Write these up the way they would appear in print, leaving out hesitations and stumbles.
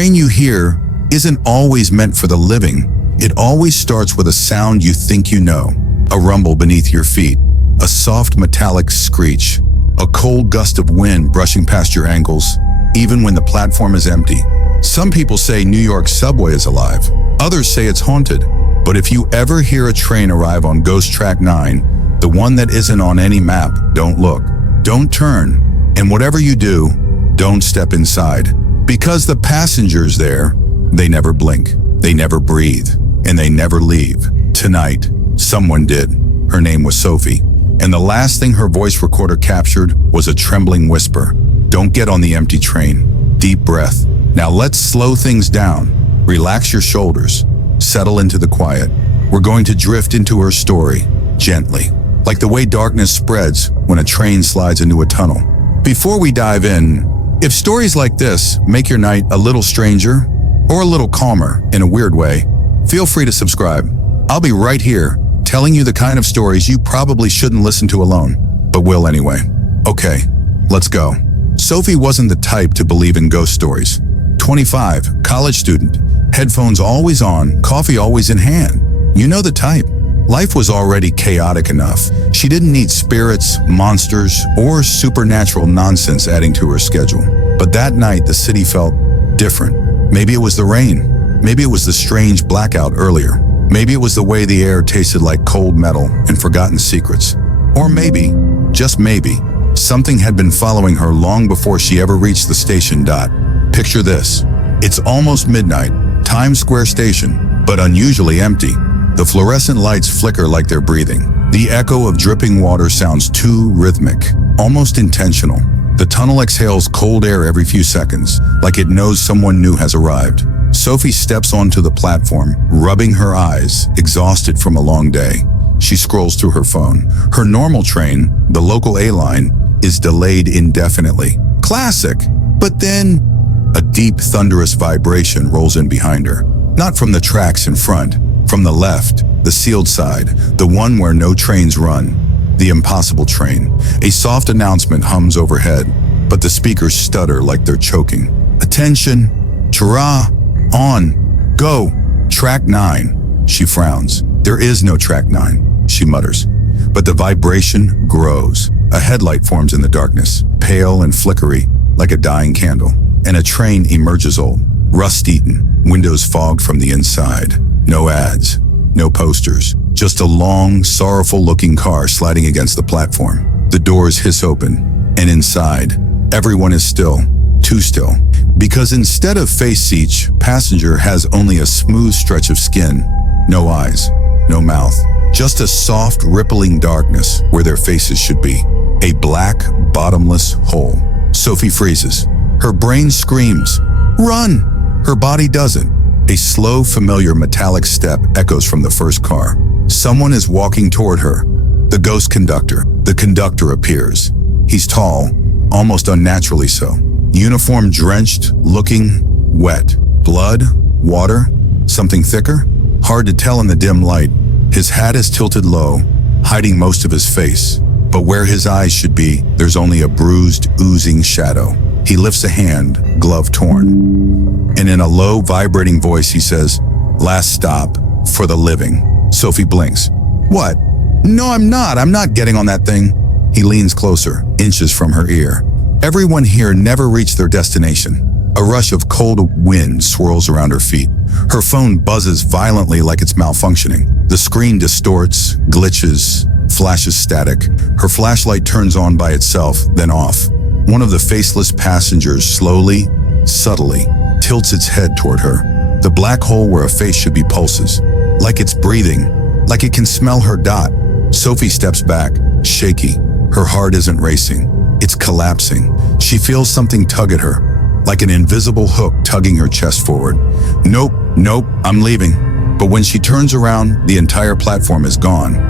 train you hear isn't always meant for the living. It always starts with a sound you think you know, a rumble beneath your feet, a soft metallic screech, a cold gust of wind brushing past your ankles, even when the platform is empty. Some people say New York Subway is alive. Others say it's haunted. But if you ever hear a train arrive on Ghost Track 9, the one that isn't on any map, don't look. Don't turn. And whatever you do, don't step inside. Because the passengers there, they never blink, they never breathe, and they never leave. Tonight, someone did. Her name was Sophie. And the last thing her voice recorder captured was a trembling whisper. Don't get on the empty train. Deep breath. Now let's slow things down. Relax your shoulders. Settle into the quiet. We're going to drift into her story, gently, like the way darkness spreads when a train slides into a tunnel. Before we dive in, if stories like this make your night a little stranger or a little calmer in a weird way, feel free to subscribe. I'll be right here telling you the kind of stories you probably shouldn't listen to alone, but will anyway. Okay, let's go. Sophie wasn't the type to believe in ghost stories. 25, college student, headphones always on, coffee always in hand. You know the type. Life was already chaotic enough. She didn't need spirits, monsters, or supernatural nonsense adding to her schedule. But that night, the city felt different. Maybe it was the rain. Maybe it was the strange blackout earlier. Maybe it was the way the air tasted like cold metal and forgotten secrets. Or maybe, just maybe, something had been following her long before she ever reached the station. Picture this. It's almost midnight, Times Square station, but unusually empty. The fluorescent lights flicker like they're breathing. The echo of dripping water sounds too rhythmic, almost intentional. The tunnel exhales cold air every few seconds, like it knows someone new has arrived. Sophie steps onto the platform, rubbing her eyes, exhausted from a long day. She scrolls through her phone. Her normal train, the local A line, is delayed indefinitely. Classic! But then, a deep, thunderous vibration rolls in behind her. Not from the tracks in front, from the left, the sealed side, the one where no trains run. The impossible train. A soft announcement hums overhead, but the speakers stutter like they're choking. Attention! Tra! On! Go! Track 9. She frowns. There is no track 9, she mutters. But the vibration grows. A headlight forms in the darkness, pale and flickery, like a dying candle. And a train emerges old, rust-eaten, windows fogged from the inside. No ads, no posters, just a long, sorrowful-looking car sliding against the platform. The doors hiss open, and inside, everyone is still, too still. Because instead of face each passenger has only a smooth stretch of skin, no eyes, no mouth, just a soft, rippling darkness where their faces should be. A black, bottomless hole. Sophie freezes. Her brain screams, "Run!" Her body doesn't. A slow, familiar metallic step echoes from the first car. Someone is walking toward her. The Ghost Conductor. The conductor appears. He's tall, almost unnaturally so. Uniform drenched, looking wet. Blood? Water? Something thicker? Hard to tell in the dim light. His hat is tilted low, hiding most of his face. But where his eyes should be, there's only a bruised, oozing shadow. He lifts a hand, glove torn. And in a low, vibrating voice, he says, "Last stop, for the living." Sophie blinks. "What? No, I'm not. I'm not getting on that thing." He leans closer, inches from her ear. Everyone here never reached their destination. A rush of cold wind swirls around her feet. Her phone buzzes violently like it's malfunctioning. The screen distorts, glitches, flashes static. Her flashlight turns on by itself, then off. One of the faceless passengers slowly, subtly, tilts its head toward her. The black hole where a face should be pulses. Like it's breathing, like it can smell her. Sophie steps back, shaky. Her heart isn't racing. It's collapsing. She feels something tug at her, like an invisible hook tugging her chest forward. Nope, I'm leaving. But when she turns around, the entire platform is gone.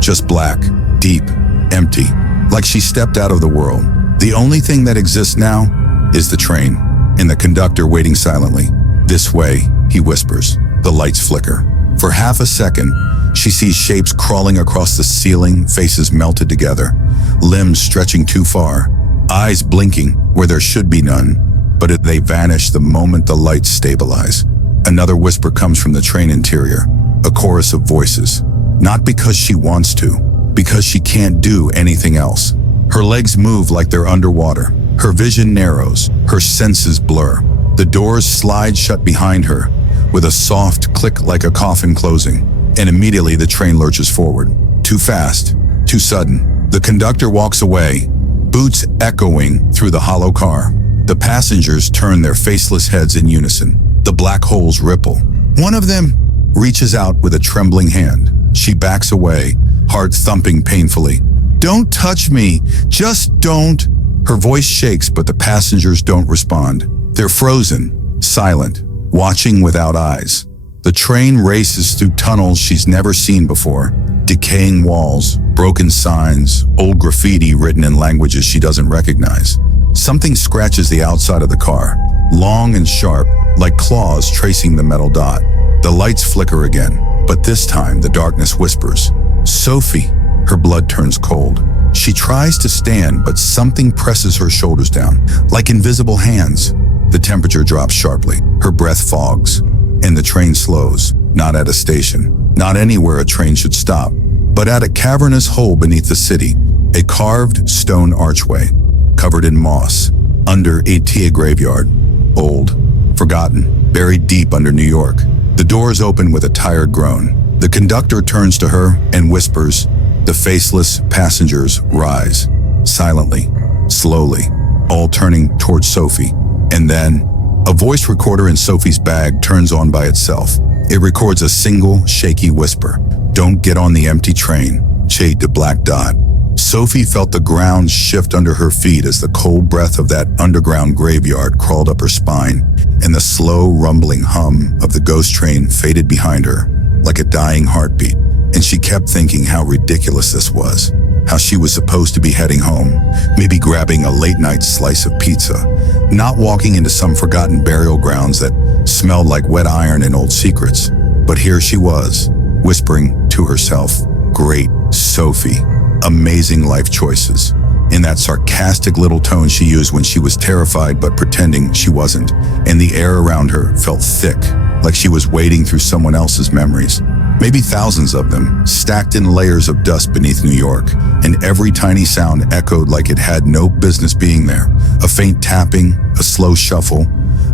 Just black, deep, empty, like she stepped out of the world. The only thing that exists now is the train, and the conductor waiting silently. "This way," he whispers. The lights flicker. For half a second, she sees shapes crawling across the ceiling, faces melted together, limbs stretching too far, eyes blinking where there should be none. but they vanish the moment the lights stabilize. Another whisper comes from the train interior, a chorus of voices. Not because she wants to, because she can't do anything else. Her legs move like they're underwater. Her vision narrows, her senses blur. The doors slide shut behind her, with a soft click like a coffin closing, and immediately the train lurches forward. Too fast, too sudden. The conductor walks away, boots echoing through the hollow car. The passengers turn their faceless heads in unison. The black holes ripple. One of them reaches out with a trembling hand. She backs away, heart thumping painfully. "Don't touch me, just don't." Her voice shakes, but the passengers don't respond. They're frozen, silent, watching without eyes. The train races through tunnels she's never seen before. Decaying walls, broken signs, old graffiti written in languages she doesn't recognize. Something scratches the outside of the car, long and sharp, like claws tracing the metal dot. The lights flicker again, but this time the darkness whispers. "Sophie." Her blood turns cold. She tries to stand, but something presses her shoulders down, like invisible hands. The temperature drops sharply. Her breath fogs, and the train slows. Not at a station, not anywhere a train should stop, but at a cavernous hole beneath the city, a carved stone archway, covered in moss, under a tea graveyard. Old, forgotten, buried deep under New York. The doors open with a tired groan. The conductor turns to her and whispers. The faceless passengers rise, silently, slowly, all turning towards Sophie. And then, a voice recorder in Sophie's bag turns on by itself. It records a single, shaky whisper. "Don't get on the empty train." Shade to black dot. Sophie felt the ground shift under her feet as the cold breath of that underground graveyard crawled up her spine, and the slow, rumbling hum of the ghost train faded behind her, like a dying heartbeat. And she kept thinking how ridiculous this was, how she was supposed to be heading home, maybe grabbing a late-night slice of pizza, not walking into some forgotten burial grounds that smelled like wet iron and old secrets. But here she was, whispering to herself, "Great Sophie, amazing life choices," in that sarcastic little tone she used when she was terrified but pretending she wasn't, and the air around her felt thick, like she was wading through someone else's memories. Maybe thousands of them, stacked in layers of dust beneath New York, and every tiny sound echoed like it had no business being there. A faint tapping, a slow shuffle,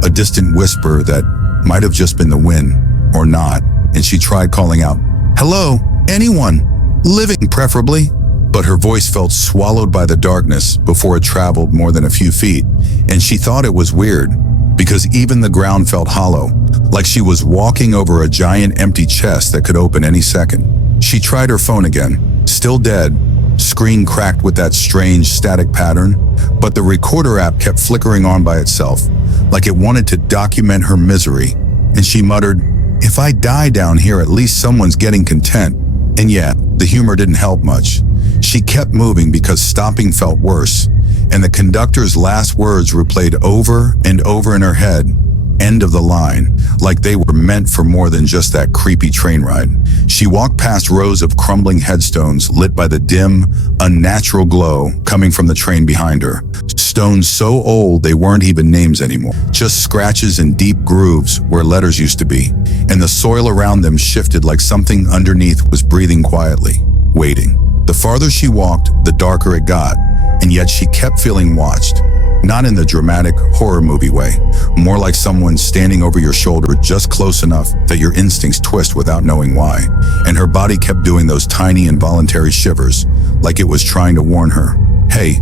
a distant whisper that might have just been the wind, or not, and she tried calling out, "Hello, anyone, living preferably." But her voice felt swallowed by the darkness before it traveled more than a few feet, and she thought it was weird, because even the ground felt hollow, like she was walking over a giant empty chest that could open any second. She tried her phone again, still dead, screen cracked with that strange static pattern, but the recorder app kept flickering on by itself, like it wanted to document her misery, and she muttered, "If I die down here, at least someone's getting content." And yeah, the humor didn't help much. She kept moving because stopping felt worse, and the conductor's last words replayed over and over in her head, "End of the line," like they were meant for more than just that creepy train ride. She walked past rows of crumbling headstones lit by the dim, unnatural glow coming from the train behind her. Stones so old they weren't even names anymore, just scratches and deep grooves where letters used to be, and the soil around them shifted like something underneath was breathing quietly, waiting. The farther she walked, the darker it got, and yet she kept feeling watched. Not in the dramatic horror movie way, more like someone standing over your shoulder just close enough that your instincts twist without knowing why. And her body kept doing those tiny involuntary shivers, like it was trying to warn her, "Hey,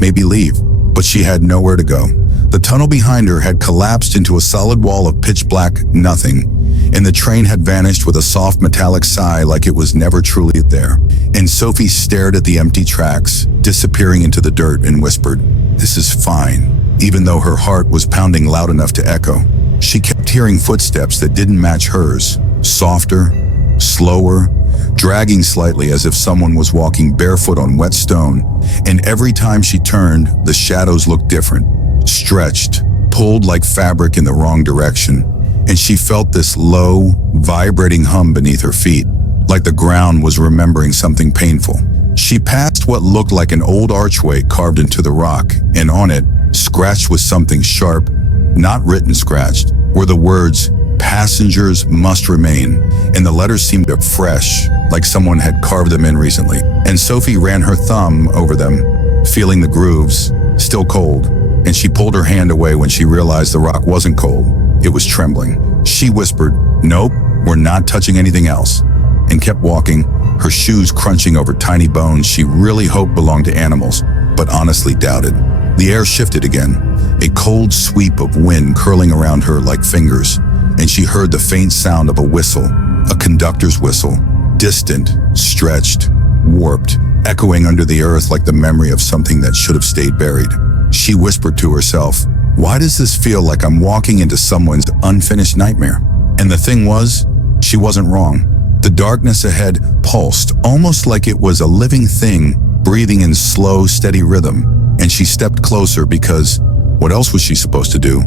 maybe leave." But she had nowhere to go. The tunnel behind her had collapsed into a solid wall of pitch black nothing, and the train had vanished with a soft metallic sigh like it was never truly there. And Sophie stared at the empty tracks, disappearing into the dirt, and whispered, "This is fine," even though her heart was pounding loud enough to echo. She kept hearing footsteps that didn't match hers, softer, slower, dragging slightly as if someone was walking barefoot on wet stone, and every time she turned, the shadows looked different, stretched, pulled like fabric in the wrong direction, and she felt this low, vibrating hum beneath her feet, like the ground was remembering something painful. She passed what looked like an old archway carved into the rock, and on it, Scratched with something sharp, not written scratched, were the words, "Passengers must remain," and the letters seemed fresh, like someone had carved them in recently. And Sophie ran her thumb over them, feeling the grooves, still cold, and she pulled her hand away when she realized the rock wasn't cold, it was trembling. She whispered, "Nope, we're not touching anything else," and kept walking, her shoes crunching over tiny bones she really hoped belonged to animals, but honestly doubted. The air shifted again, a cold sweep of wind curling around her like fingers, and she heard the faint sound of a whistle, a conductor's whistle, distant, stretched, warped, echoing under the earth like the memory of something that should have stayed buried. She whispered to herself, "Why does this feel like I'm walking into someone's unfinished nightmare?" And the thing was, she wasn't wrong. The darkness ahead pulsed, almost like it was a living thing, breathing in slow, steady rhythm. And she stepped closer because, what else was she supposed to do?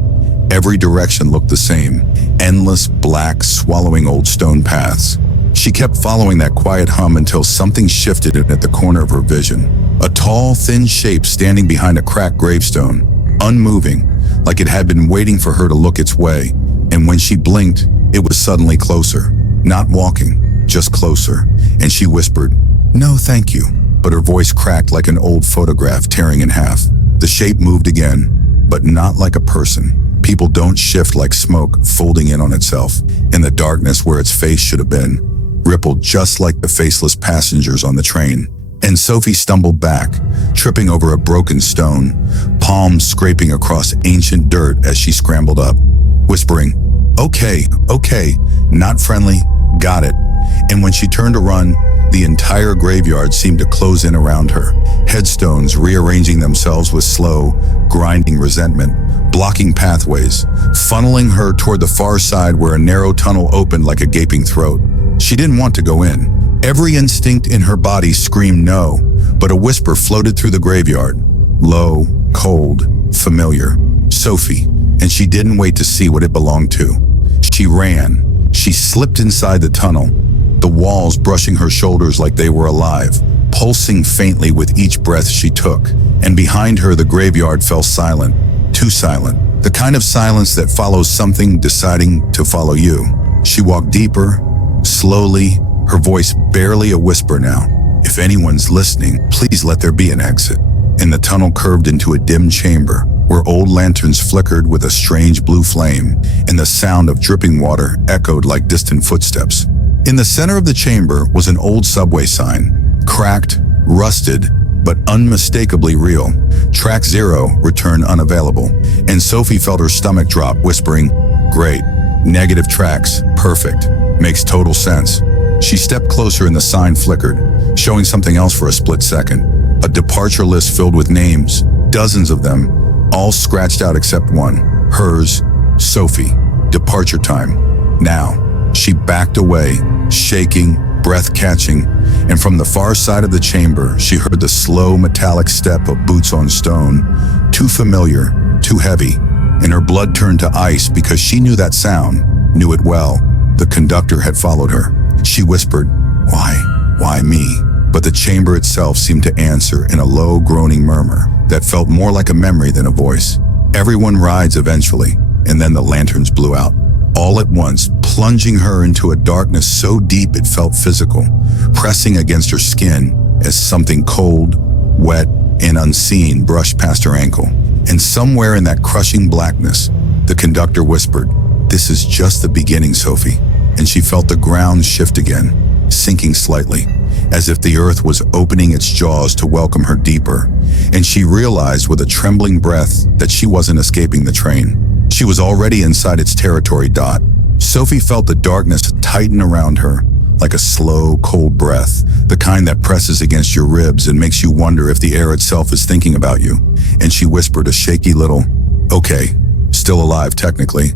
Every direction looked the same, endless, black, swallowing old stone paths. She kept following that quiet hum until something shifted at the corner of her vision. A tall, thin shape standing behind a cracked gravestone, unmoving, like it had been waiting for her to look its way. And when she blinked, it was suddenly closer. Not walking, just closer. And she whispered, "No, thank you." But her voice cracked like an old photograph tearing in half. The shape moved again, but not like a person. People don't shift like smoke folding in on itself. In the darkness where its face should have been, rippled just like the faceless passengers on the train. And Sophie stumbled back, tripping over a broken stone, palms scraping across ancient dirt as she scrambled up, whispering, okay, not friendly, got it." And when she turned to run, the entire graveyard seemed to close in around her, headstones rearranging themselves with slow, grinding resentment, blocking pathways, funneling her toward the far side where a narrow tunnel opened like a gaping throat. She didn't want to go in. Every instinct in her body screamed no, but a whisper floated through the graveyard. Low, cold, familiar. Sophie, and she didn't wait to see what it belonged to. She ran. She slipped inside the tunnel, the walls brushing her shoulders like they were alive, pulsing faintly with each breath she took. And behind her, the graveyard fell silent, too silent, the kind of silence that follows something deciding to follow you. She walked deeper, slowly, her voice barely a whisper now. "If anyone's listening, please let there be an exit." And the tunnel curved into a dim chamber, where old lanterns flickered with a strange blue flame, and the sound of dripping water echoed like distant footsteps. In the center of the chamber was an old subway sign, cracked, rusted, but unmistakably real. Track 0, return unavailable. And Sophie felt her stomach drop, whispering, "Great, negative tracks, perfect, makes total sense." She stepped closer and the sign flickered, showing something else for a split second. A departure list filled with names, dozens of them, all scratched out except one. Hers, Sophie. Departure time. Now. She backed away, shaking, breath catching, and from the far side of the chamber, she heard the slow metallic step of boots on stone, too familiar, too heavy, and her blood turned to ice because she knew that sound, knew it well. The conductor had followed her. She whispered, Why me?" But the chamber itself seemed to answer in a low, groaning murmur that felt more like a memory than a voice. Everyone rides eventually, and then the lanterns blew out. All at once, plunging her into a darkness so deep it felt physical, pressing against her skin as something cold, wet, and unseen brushed past her ankle. And somewhere in that crushing blackness, the conductor whispered, "This is just the beginning, Sophie." And she felt the ground shift again, sinking slightly, as if the earth was opening its jaws to welcome her deeper. And she realized with a trembling breath that she wasn't escaping the train. She was already inside its territory. Sophie felt the darkness tighten around her, like a slow, cold breath, the kind that presses against your ribs and makes you wonder if the air itself is thinking about you. And she whispered a shaky little, "Okay, still alive technically,"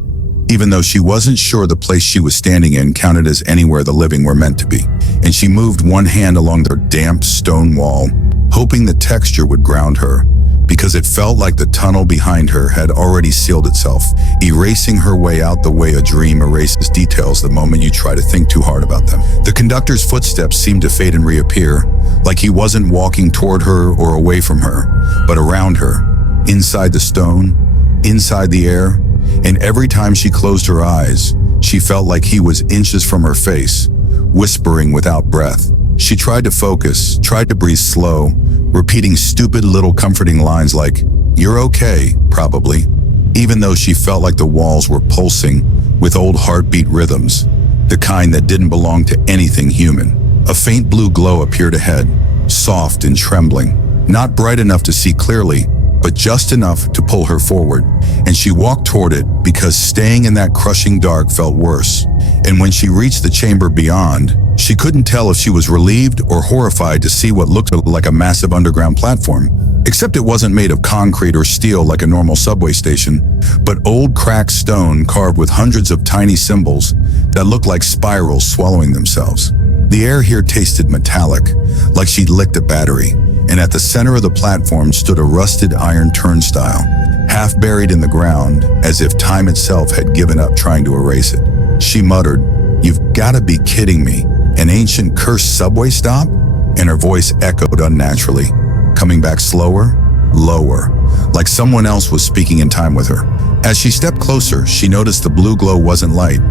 even though she wasn't sure the place she was standing in counted as anywhere the living were meant to be. And she moved one hand along the damp stone wall, hoping the texture would ground her, because it felt like the tunnel behind her had already sealed itself, erasing her way out the way a dream erases details the moment you try to think too hard about them. The conductor's footsteps seemed to fade and reappear, like he wasn't walking toward her or away from her, but around her, inside the stone, inside the air, and every time she closed her eyes, she felt like he was inches from her face, whispering without breath. She tried to focus, tried to breathe slow, repeating stupid little comforting lines like, "You're okay, probably," even though she felt like the walls were pulsing with old heartbeat rhythms, the kind that didn't belong to anything human. A faint blue glow appeared ahead, soft and trembling, not bright enough to see clearly, but just enough to pull her forward, and she walked toward it because staying in that crushing dark felt worse. And when she reached the chamber beyond, she couldn't tell if she was relieved or horrified to see what looked like a massive underground platform, except it wasn't made of concrete or steel like a normal subway station, but old cracked stone carved with hundreds of tiny symbols that looked like spirals swallowing themselves. The air here tasted metallic, like she'd licked a battery, and at the center of the platform stood a rusted iron turnstile, half buried in the ground, as if time itself had given up trying to erase it. She muttered, "You've gotta be kidding me. An ancient cursed subway stop?" And her voice echoed unnaturally, coming back slower, lower, like someone else was speaking in time with her. As she stepped closer, she noticed the blue glow wasn't light.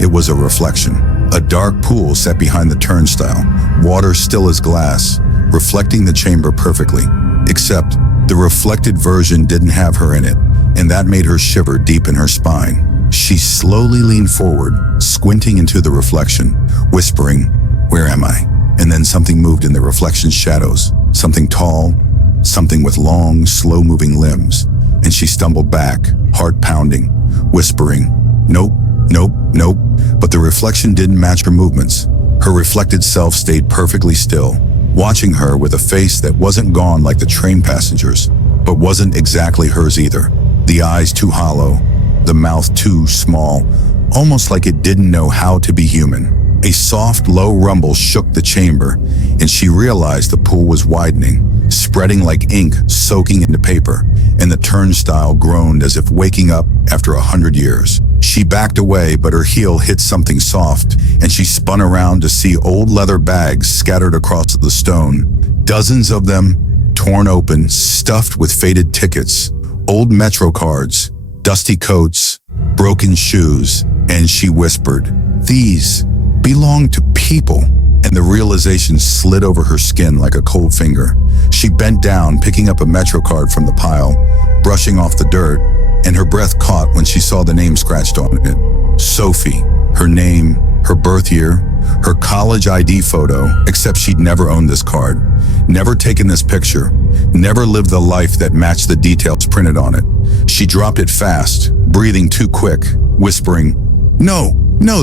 It was a reflection. A dark pool sat behind the turnstile, water still as glass, reflecting the chamber perfectly. Except, the reflected version didn't have her in it, and that made her shiver deep in her spine. She slowly leaned forward, squinting into the reflection, whispering, "Where am I?" And then something moved in the reflection's shadows, something tall, something with long, slow-moving limbs, and she stumbled back, heart pounding, whispering, "Nope, nope, nope." But the reflection didn't match her movements. Her reflected self stayed perfectly still, watching her with a face that wasn't gone like the train passengers, but wasn't exactly hers either. The eyes too hollow, the mouth too small, almost like it didn't know how to be human. A soft, low rumble shook the chamber, and she realized the pool was widening, spreading like ink soaking into paper, and the turnstile groaned as if waking up after 100 years. She backed away, but her heel hit something soft, and she spun around to see old leather bags scattered across the stone. Dozens of them, torn open, stuffed with faded tickets, old Metro cards, dusty coats, broken shoes, and she whispered, "These belong to people." And the realization slid over her skin like a cold finger. She bent down, picking up a Metro card from the pile, brushing off the dirt, and her breath caught when she saw the name scratched on it. Sophie. Her name, her birth year, her college ID photo, except she'd never owned this card, never taken this picture, never lived the life that matched the details printed on it. She dropped it fast, breathing too quick, whispering, "No,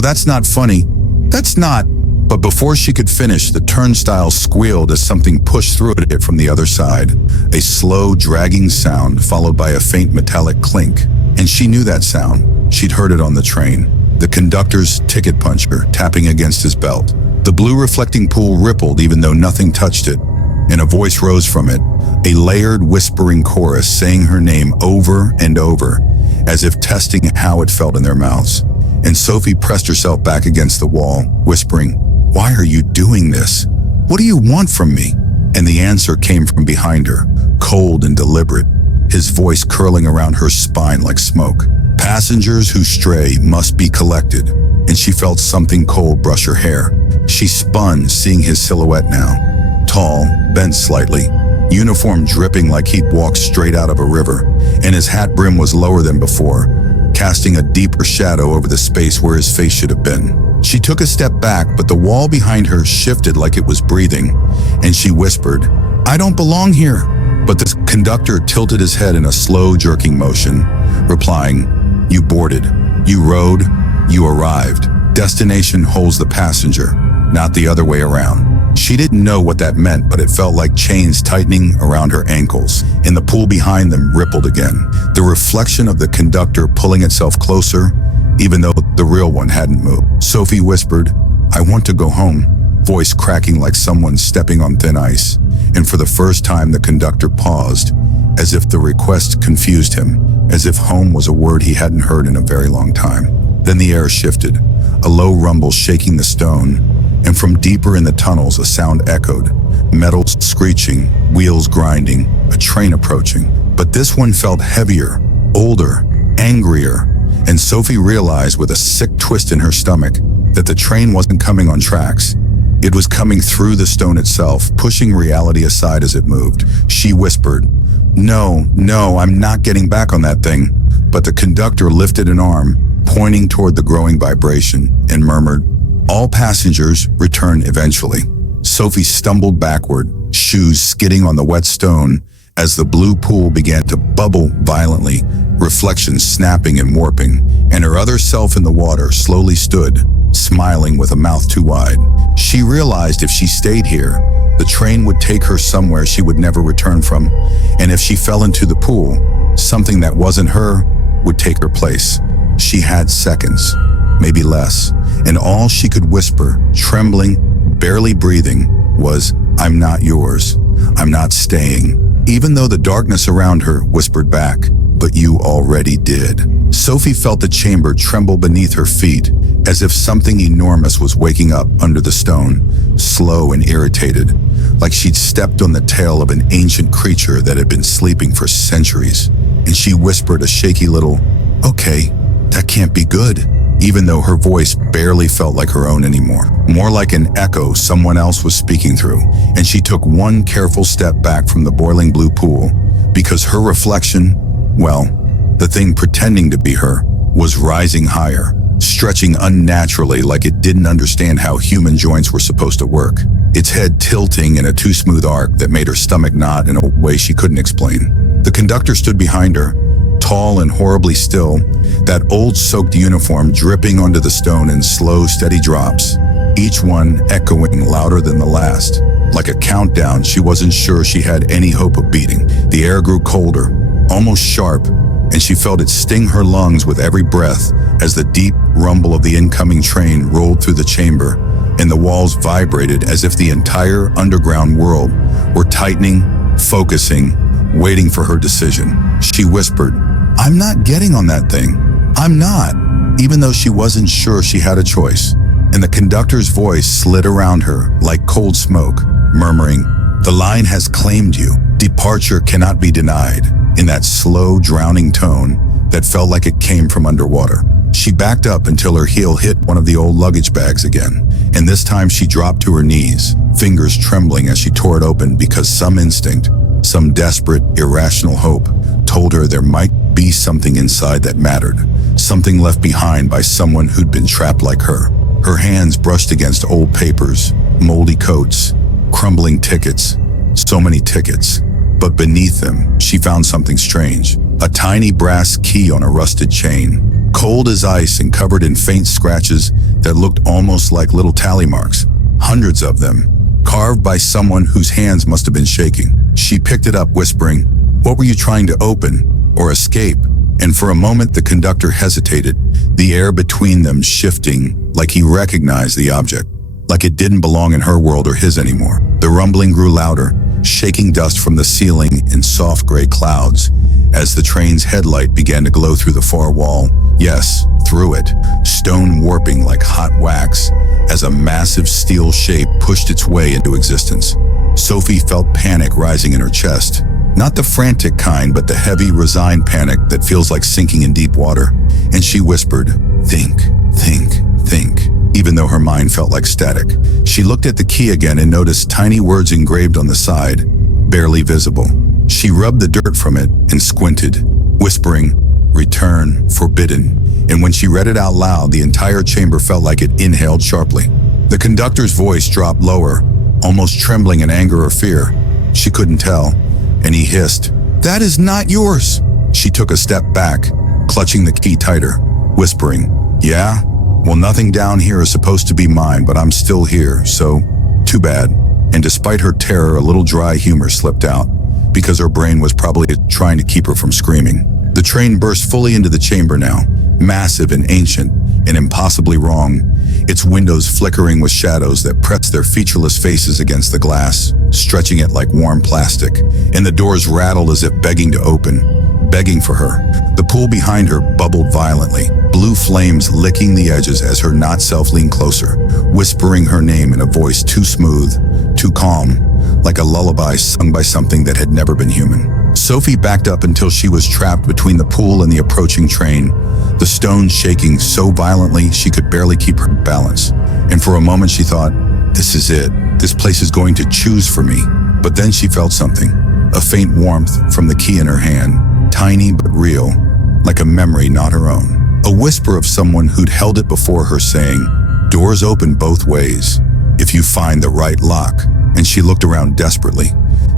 that's not funny. That's not." But before she could finish, the turnstile squealed as something pushed through it from the other side. A slow, dragging sound followed by a faint metallic clink. And she knew that sound. She'd heard it on the train. The conductor's ticket puncher tapping against his belt. The blue reflecting pool rippled even though nothing touched it, and a voice rose from it, a layered whispering chorus saying her name over and over, as if testing how it felt in their mouths. And Sophie pressed herself back against the wall, whispering, "Why are you doing this? What do you want from me?" And the answer came from behind her, cold and deliberate, his voice curling around her spine like smoke. "Passengers who stray must be collected." And she felt something cold brush her hair. She spun, seeing his silhouette now. Tall, bent slightly, uniform dripping like he'd walked straight out of a river, and his hat brim was lower than before, casting a deeper shadow over the space where his face should have been. She took a step back, but the wall behind her shifted like it was breathing, and she whispered, "I don't belong here." But the conductor tilted his head in a slow, jerking motion, replying, "You boarded, you rode, you arrived. Destination holds the passenger, not the other way around." She didn't know what that meant, but it felt like chains tightening around her ankles, and the pool behind them rippled again, the reflection of the conductor pulling itself closer, even though the real one hadn't moved. Sophie whispered, "I want to go home," voice cracking like someone stepping on thin ice. And for the first time, the conductor paused, as if the request confused him, as if home was a word he hadn't heard in a very long time. Then the air shifted, a low rumble shaking the stone, and from deeper in the tunnels a sound echoed, metals screeching, wheels grinding, a train approaching. But this one felt heavier, older, angrier, and Sophie realized with a sick twist in her stomach that the train wasn't coming on tracks. It was coming through the stone itself, pushing reality aside as it moved. She whispered, "No, I'm not getting back on that thing." But the conductor lifted an arm, pointing toward the growing vibration, and murmured, "All passengers return eventually." Sophie stumbled backward, shoes skidding on the wet stone as the blue pool began to bubble violently, reflections snapping and warping, and her other self in the water slowly stood, smiling with a mouth too wide. She realized if she stayed here, the train would take her somewhere she would never return from, and if she fell into the pool, something that wasn't her would take her place. She had seconds, maybe less, and all she could whisper, trembling, barely breathing, was, "I'm not yours. I'm not staying." Even though the darkness around her whispered back, "But you already did." Sophie felt the chamber tremble beneath her feet, as if something enormous was waking up under the stone, slow and irritated, like she'd stepped on the tail of an ancient creature that had been sleeping for centuries. And she whispered a shaky little, "Okay, that can't be good," even though her voice barely felt like her own anymore, more like an echo someone else was speaking through. And she took one careful step back from the boiling blue pool, because her reflection, well, the thing pretending to be her, was rising higher, stretching unnaturally like it didn't understand how human joints were supposed to work, its head tilting in a too smooth arc that made her stomach knot in a way she couldn't explain. The conductor stood behind her, tall and horribly still, that old soaked uniform dripping onto the stone in slow, steady drops, each one echoing louder than the last. Like a countdown she wasn't sure she had any hope of beating. The air grew colder, almost sharp, and she felt it sting her lungs with every breath as the deep rumble of the incoming train rolled through the chamber, and the walls vibrated as if the entire underground world were tightening, focusing, waiting for her decision. She whispered, "I'm not getting on that thing. I'm not," even though she wasn't sure she had a choice. And the conductor's voice slid around her like cold smoke, murmuring, "The line has claimed you. Departure cannot be denied," in that slow, drowning tone that felt like it came from underwater. She backed up until her heel hit one of the old luggage bags again, and this time she dropped to her knees, fingers trembling as she tore it open because some instinct, some desperate, irrational hope, told her there might be something inside that mattered, something left behind by someone who'd been trapped like her. Her hands brushed against old papers, moldy coats, crumbling tickets, so many tickets. But beneath them, she found something strange, a tiny brass key on a rusted chain, cold as ice and covered in faint scratches that looked almost like little tally marks, hundreds of them, carved by someone whose hands must have been shaking. She picked it up, whispering, "What were you trying to open or escape?" And for a moment the conductor hesitated, the air between them shifting like he recognized the object, like it didn't belong in her world or his anymore. The rumbling grew louder, shaking dust from the ceiling in soft gray clouds as the train's headlight began to glow through the far wall. Yes, through it, stone warping like hot wax as a massive steel shape pushed its way into existence. Sophie felt panic rising in her chest. Not the frantic kind, but the heavy, resigned panic that feels like sinking in deep water. And she whispered, "Think, think, think," even though her mind felt like static. She looked at the key again and noticed tiny words engraved on the side, barely visible. She rubbed the dirt from it and squinted, whispering, "Return, forbidden." And when she read it out loud, the entire chamber felt like it inhaled sharply. The conductor's voice dropped lower, almost trembling in anger or fear. She couldn't tell. And he hissed, "That is not yours." She took a step back, clutching the key tighter, whispering, "Yeah? Well, nothing down here is supposed to be mine, but I'm still here, so too bad." And despite her terror, a little dry humor slipped out, because her brain was probably trying to keep her from screaming. The train burst fully into the chamber now, massive and ancient and impossibly wrong, its windows flickering with shadows that pressed their featureless faces against the glass, stretching it like warm plastic, and the doors rattled as if begging to open, begging for her. The pool behind her bubbled violently, blue flames licking the edges as her not self leaned closer, whispering her name in a voice too smooth, too calm, like a lullaby sung by something that had never been human. Sophie backed up until she was trapped between the pool and the approaching train, the stones shaking so violently she could barely keep her balance. And for a moment she thought, this is it. This place is going to choose for me. But then she felt something, a faint warmth from the key in her hand, tiny but real, like a memory not her own. A whisper of someone who'd held it before her saying, doors open both ways, if you find the right lock. And she looked around desperately,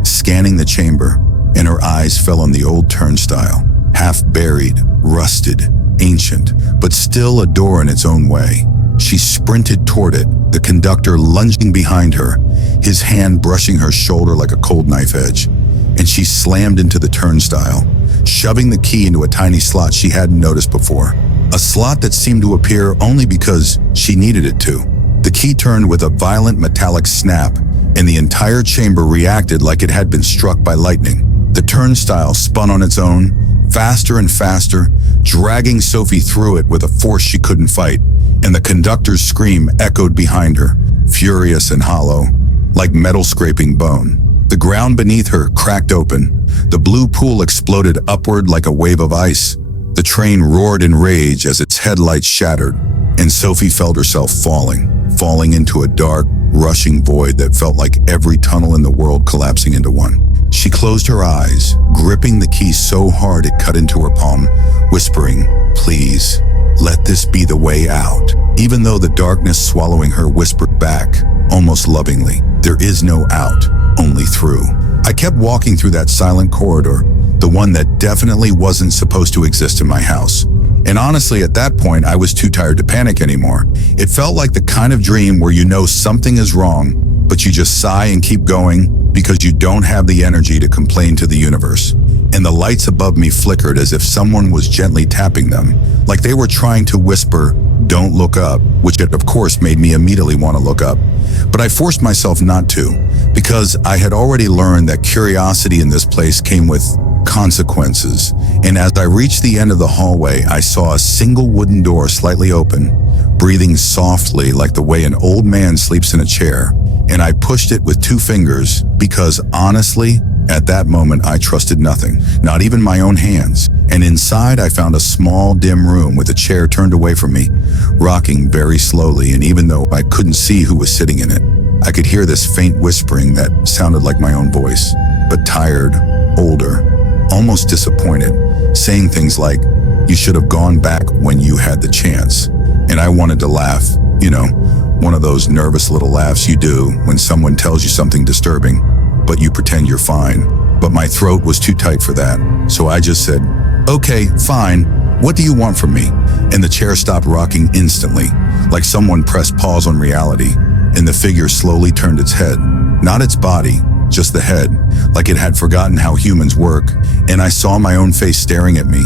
scanning the chamber, and her eyes fell on the old turnstile, half buried, rusted, ancient, but still a door in its own way. She sprinted toward it, the conductor lunging behind her, his hand brushing her shoulder like a cold knife edge. And she slammed into the turnstile, shoving the key into a tiny slot she hadn't noticed before. A slot that seemed to appear only because she needed it to. The key turned with a violent metallic snap, and the entire chamber reacted like it had been struck by lightning. The turnstile spun on its own, faster and faster, dragging Sophie through it with a force she couldn't fight. And the conductor's scream echoed behind her, furious and hollow, like metal scraping bone. The ground beneath her cracked open. The blue pool exploded upward like a wave of ice. The train roared in rage as its headlights shattered, and Sophie felt herself falling into a dark, rushing void that felt like every tunnel in the world collapsing into one. She closed her eyes, gripping the key so hard it cut into her palm, whispering, please, let this be the way out. Even though the darkness swallowing her whispered back, almost lovingly, there is no out, only through. I kept walking through that silent corridor, the one that definitely wasn't supposed to exist in my house. And honestly, at that point, I was too tired to panic anymore. It felt like the kind of dream where you know something is wrong, but you just sigh and keep going because you don't have the energy to complain to the universe. And the lights above me flickered as if someone was gently tapping them, like they were trying to whisper, don't look up, which of course made me immediately want to look up. But I forced myself not to, because I had already learned that curiosity in this place came with consequences. And as I reached the end of the hallway, I saw a single wooden door slightly open, breathing softly like the way an old man sleeps in a chair. And I pushed it with 2 fingers because honestly, at that moment, I trusted nothing, not even my own hands. And inside, I found a small, dim room with a chair turned away from me, rocking very slowly. And even though I couldn't see who was sitting in it, I could hear this faint whispering that sounded like my own voice, but tired, older, almost disappointed, saying things like, you should have gone back when you had the chance. And I wanted to laugh, one of those nervous little laughs you do when someone tells you something disturbing, but you pretend you're fine. But my throat was too tight for that, so I just said, okay, fine, what do you want from me? And the chair stopped rocking instantly, like someone pressed pause on reality, and the figure slowly turned its head, not its body, just the head, like it had forgotten how humans work. And I saw my own face staring at me,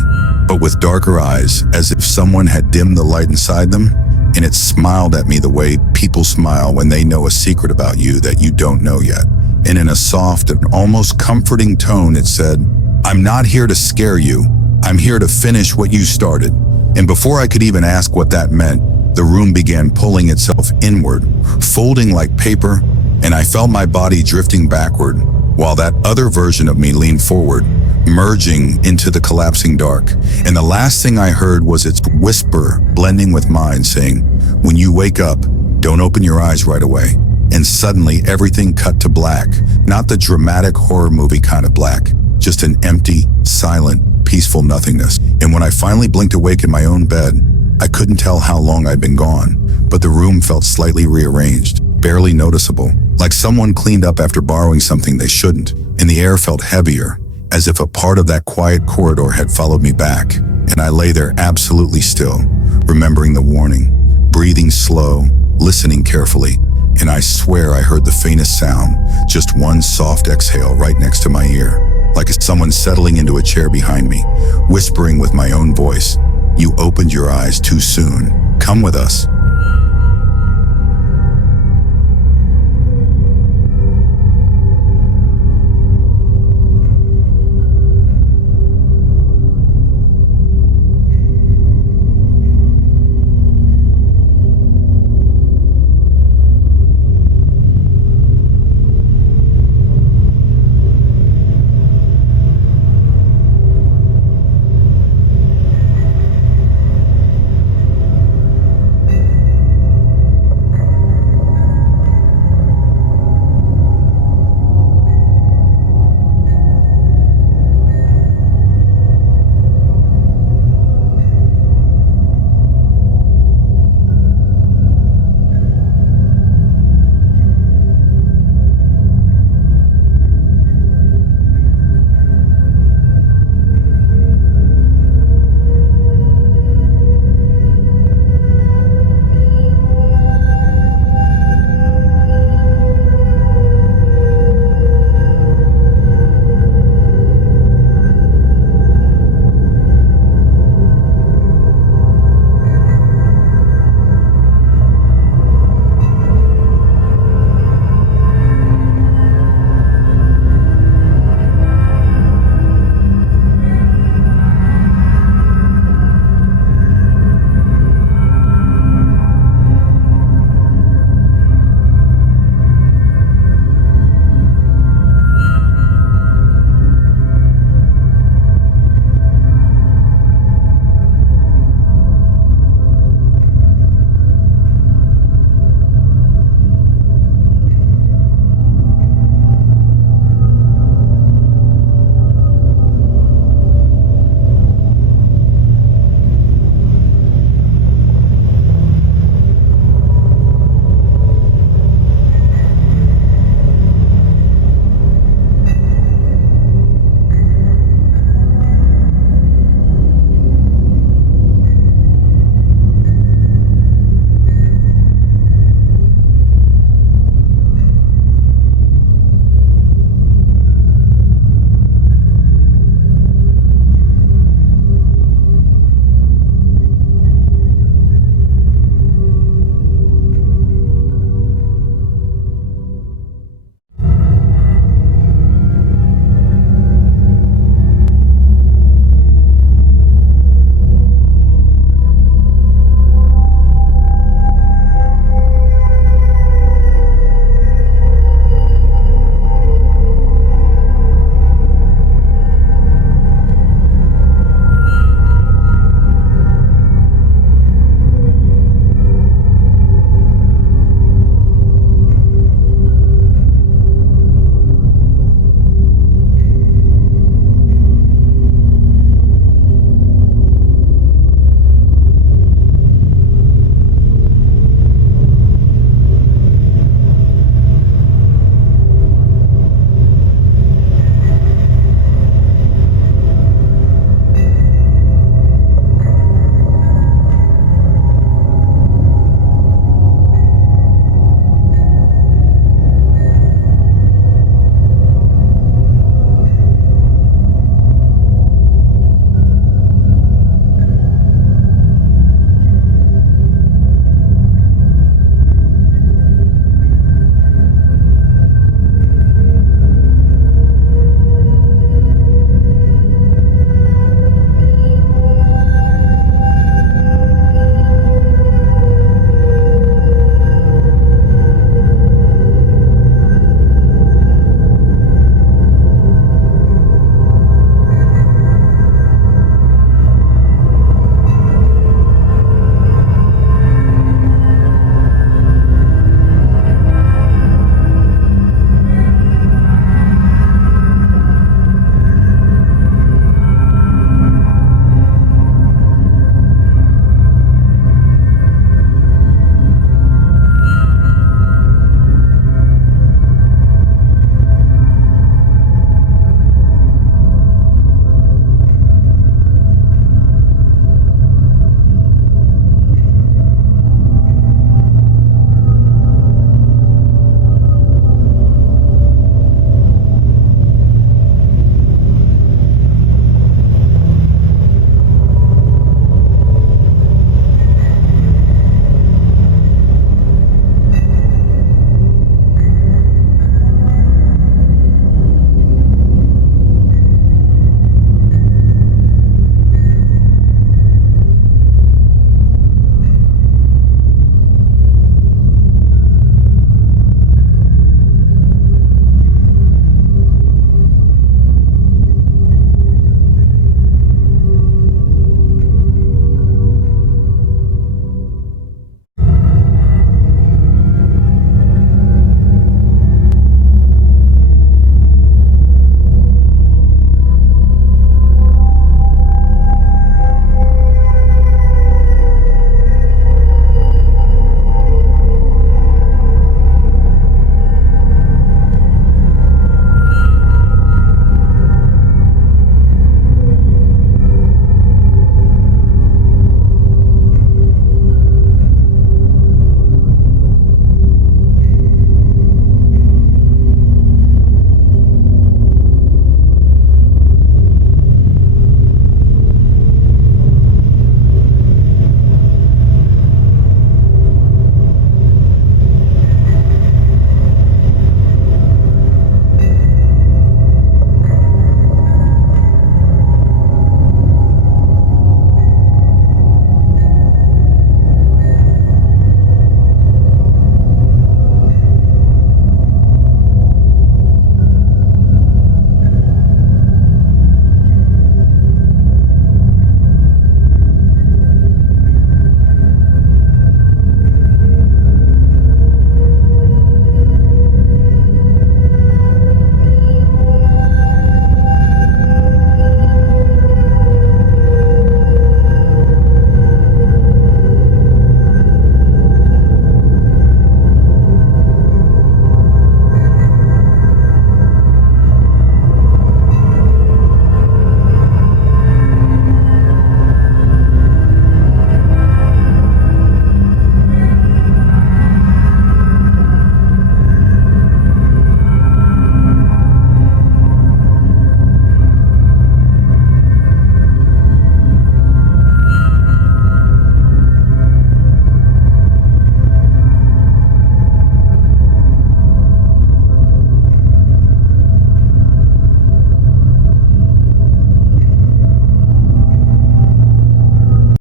but with darker eyes, as if someone had dimmed the light inside them, and it smiled at me the way people smile when they know a secret about you that you don't know yet. And in a soft and almost comforting tone, it said, I'm not here to scare you. I'm here to finish what you started. And before I could even ask what that meant, the room began pulling itself inward, folding like paper, and I felt my body drifting backward, while that other version of me leaned forward, merging into the collapsing dark. And the last thing I heard was its whisper blending with mine, saying, when you wake up, don't open your eyes right away. And suddenly everything cut to black, not the dramatic horror movie kind of black, just an empty, silent, peaceful nothingness. And when I finally blinked awake in my own bed, I couldn't tell how long I'd been gone, but the room felt slightly rearranged, barely noticeable, like someone cleaned up after borrowing something they shouldn't. And the air felt heavier, as if a part of that quiet corridor had followed me back. And I lay there absolutely still, remembering the warning, breathing slow, listening carefully. And I swear I heard the faintest sound, just one soft exhale right next to my ear, like someone settling into a chair behind me, whispering with my own voice, you opened your eyes too soon. Come with us.